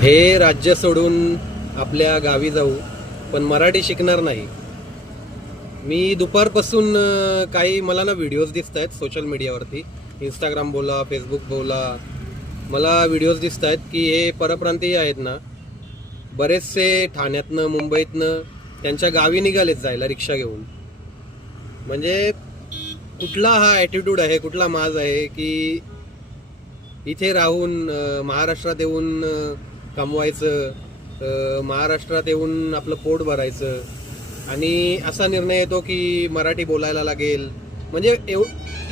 हे राज्य सोडून आपल्या गावी जाऊ, पण मराठी शिकणार नाही. मी दुपारपासून काही मला ना व्हिडिओज दिसत आहेत सोशल मीडियावरती, इंस्टाग्राम बोला, फेसबुक बोला, मला व्हिडिओज दिसत आहेत की हे परप्रांतीय आहेत ना, बरेचसे ठाण्यातनं मुंबईतनं त्यांच्या गावी निघालेत जायला रिक्षा घेऊन. म्हणजे कुठला हा ॲटिट्यूड आहे, कुठला माज आहे की इथे राहून महाराष्ट्रात येऊन कमवायचं, महाराष्ट्रात येऊन आपलं पोट भरायचं आणि असा निर्णय येतो की मराठी बोलायला लागेल. म्हणजे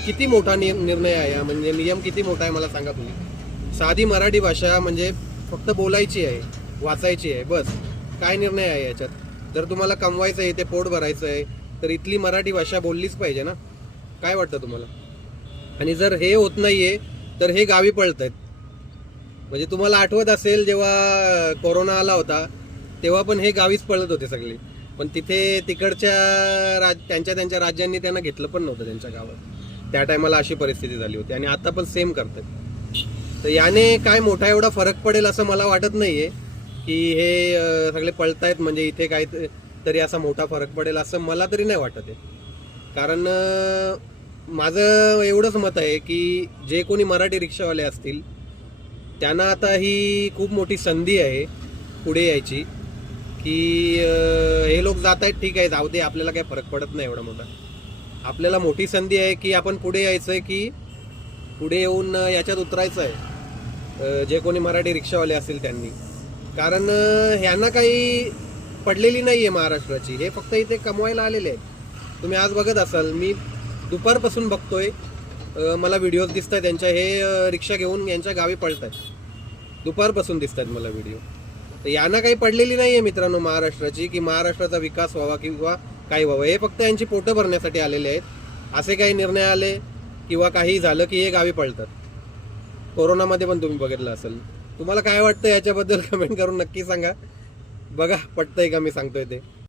किती मोठा निर्णय आहे हा, म्हणजे नियम किती मोठा आहे मला सांगा तुम्ही. साधी मराठी भाषा म्हणजे फक्त बोलायची आहे, वाचायची आहे, बस. काय निर्णय आहे याच्यात? जर तुम्हाला कमवायचं आहे, ते पोट भरायचं आहे, तर इथली मराठी भाषा बोललीच पाहिजे ना. काय वाटतं तुम्हाला? आणि जर हे होत नाहीये तर हे गावी पळत आहेत. म्हणजे तुम्हाला आठवत असेल जेव्हा कोरोना आला होता तेव्हा पण हे गावीच पळत होते सगळे, पण तिथे तिकडच्या त्यांच्या राज्यांनी त्यांना घेतलं पण नव्हतं त्यांच्या गावात. त्या टायमाला अशी परिस्थिती झाली होती आणि आता पण सेम करतात. तर याने काय मोठा एवढा फरक पडेल असं मला वाटत नाहीये की हे सगळे पळतायत म्हणजे इथे काय तरी असा मोठा फरक पडेल असं मला तरी नाही वाटत आहे. कारण माझं एवढंच मत आहे की जे कोणी मराठी रिक्षावाले असतील त्यांना आता ही खूप मोठी संधी आहे पुढे यायची. की हे लोक जात आहेत, ठीक आहे, जाऊ दे, आपल्याला काही फरक पडत नाही एवढा मोठा. आपल्याला मोठी संधी आहे की आपण पुढे यायचं आहे, की पुढे येऊन याच्यात उतरायचं आहे जे कोणी मराठी रिक्षावाले असतील त्यांनी. कारण ह्यांना काही पडलेली नाही आहे महाराष्ट्राची, हे फक्त इथे कमवायला आलेले आहेत. तुम्ही आज बघत असाल, मी दुपारपासून बघतोय, मला व्हिडिओज दिसत आहेत त्यांच्या, हे रिक्षा घेऊन यांच्या गावी पळत आहेत. दुपारपासून दिसत आहेत मला व्हिडिओ. तर यांना काही पडलेली नाही आहे मित्रांनो महाराष्ट्राची, की महाराष्ट्राचा विकास व्हावा किंवा काही व्हावं. हे फक्त यांची पोटं भरण्यासाठी आलेले आहेत. असे काही निर्णय आले किंवा काही झालं की हे गावी पळतात. कोरोनामध्ये पण तुम्ही बघितलं असेल. तुम्हाला काय वाटतं याच्याबद्दल कमेंट करून नक्की सांगा. बघा पटतंय का मी सांगतोय ते.